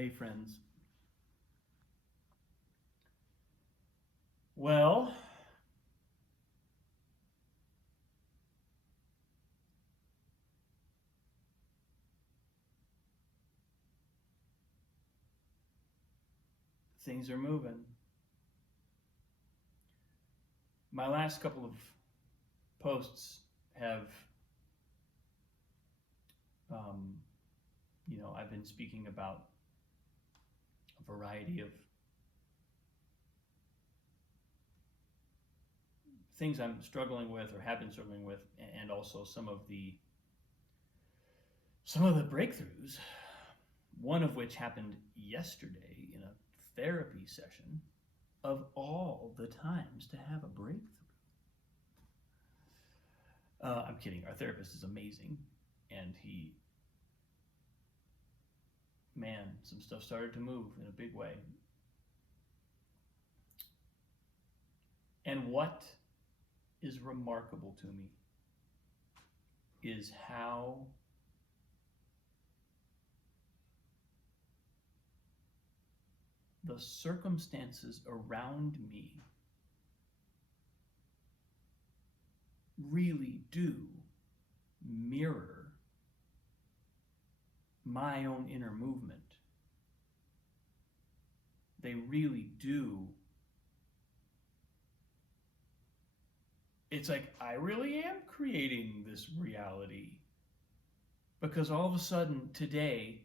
Hey, friends. Well, things are moving. My last couple of posts have, um, I've been speaking about a variety of things I'm struggling with or have been struggling with, and also some of the breakthroughs. One of which happened yesterday in a therapy session. Of all the times to have a breakthrough. I'm kidding. Our therapist is amazing, and some stuff started to move in a big way. And what is remarkable to me is how the circumstances around me really do mirror my own inner movement. They really do. It's like I really am creating this reality, because all of a sudden today,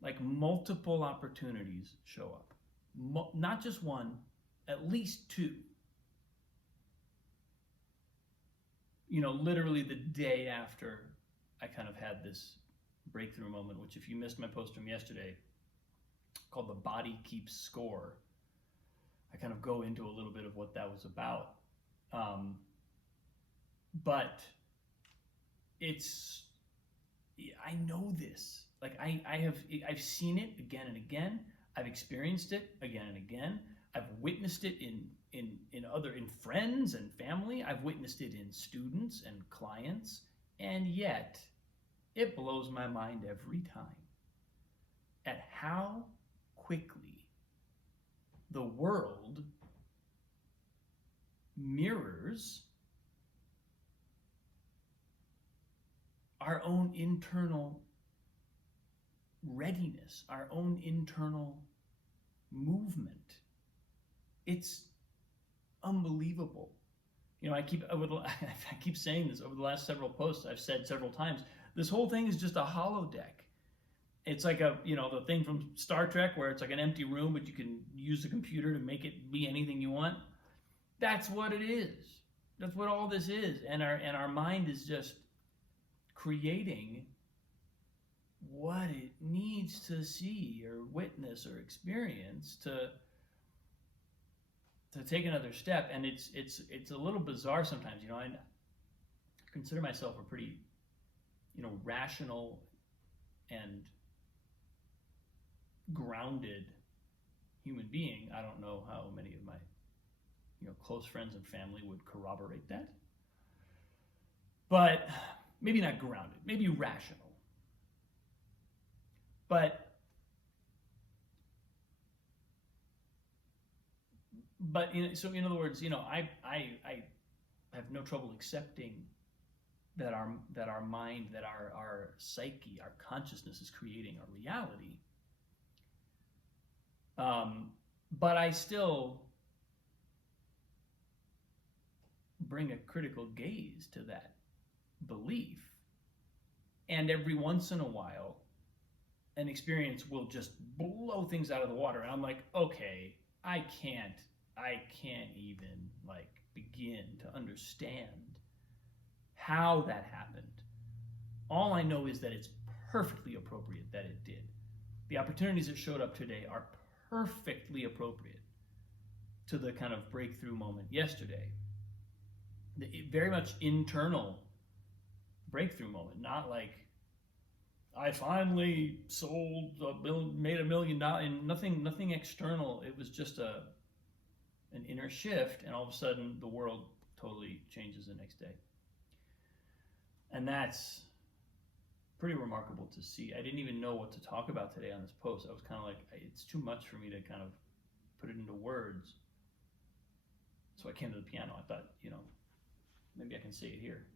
like, multiple opportunities show up. Not just one, at least two. Literally the day after I kind of had this breakthrough moment, which, if you missed my post from yesterday, called The Body Keeps Score, I kind of go into a little bit of what that was about. But I know this. Like, I've seen it again and again. I've experienced it again and again. I've witnessed it in friends and family. I've witnessed it in students and clients, and yet it blows my mind every time at how quickly the world mirrors our own internal readiness, our own internal movement. It's unbelievable. I keep saying this over the last several posts. I've said several times, this whole thing is just a holodeck. It's like the thing from Star Trek where it's like an empty room, but you can use the computer to make it be anything you want. That's what it is. That's what all this is. And our mind is just creating what it needs to see or witness or experience to take another step. And it's a little bizarre sometimes. I consider myself a pretty rational and grounded human being. I don't know how many of my close friends and family would corroborate that, but maybe not grounded, maybe rational. So in other words, I have no trouble accepting that our mind, that our psyche, our consciousness is creating our reality. But I still bring a critical gaze to that belief, and every once in a while an experience will just blow things out of the water, and I'm like, okay, I can't even begin to understand how that happened. All I know is that it's perfectly appropriate that it did. The opportunities that showed up today are perfectly appropriate to the kind of breakthrough moment yesterday. Very much internal breakthrough moment, not like I finally made $1 million, and nothing external. It was just an inner shift, and all of a sudden the world totally changes the next day. And that's pretty remarkable to see. I didn't even know what to talk about today on this post. I was kind of like, it's too much for me to kind of put it into words. So I came to the piano. I thought, maybe I can say it here.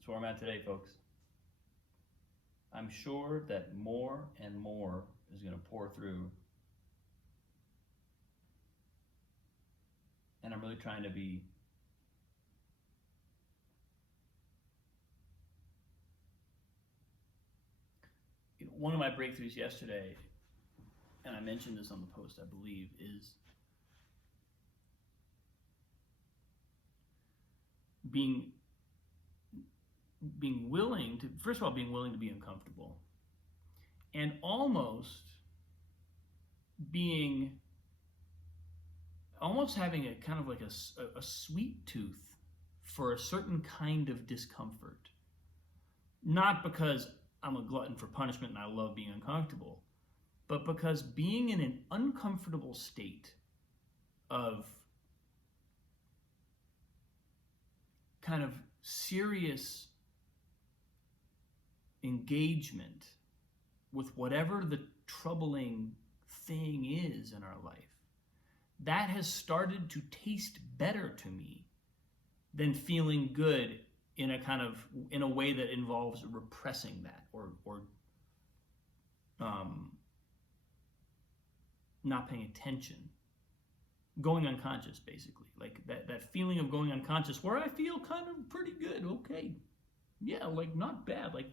That's where I'm at today, folks. I'm sure that more and more is going to pour through. And I'm really trying to be one of my breakthroughs yesterday, and I mentioned this on the post, I believe, is being willing to, first of all, being willing to be uncomfortable, and almost having a kind of like a sweet tooth for a certain kind of discomfort. Not because I'm a glutton for punishment and I love being uncomfortable, but because being in an uncomfortable state of kind of serious engagement with whatever the troubling thing is in our life, that has started to taste better to me than feeling good in a way that involves repressing that or not paying attention, going unconscious, basically. Like that feeling of going unconscious where I feel kind of pretty good. Okay, yeah, like not bad. Like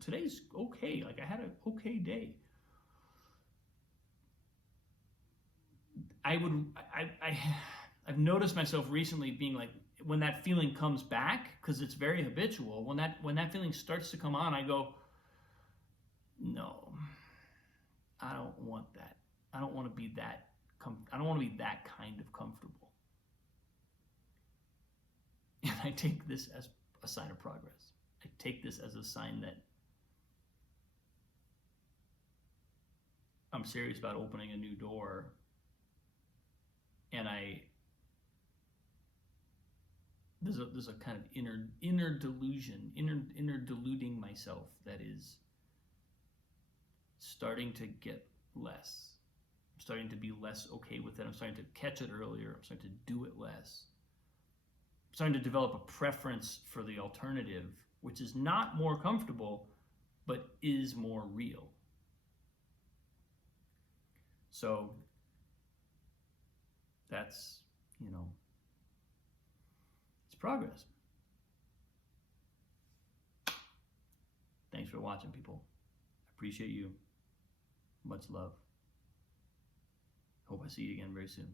today's okay. Like I had an okay day. I've noticed myself recently being like, when that feeling comes back, because it's very habitual, when that feeling starts to come on, I go, no, I don't want that. I don't want to be that. I don't want to be that kind of comfortable. And I take this as a sign of progress. I take this as a sign that I'm serious about opening a new door, and there's a kind of inner delusion, inner deluding myself that is starting to get less. I'm starting to be less okay with it. I'm starting to catch it earlier. I'm starting to do it less. I'm starting to develop a preference for the alternative, which is not more comfortable, but is more real. So that's, it's progress. Thanks for watching, people. I appreciate you. Much love. Hope I see you again very soon.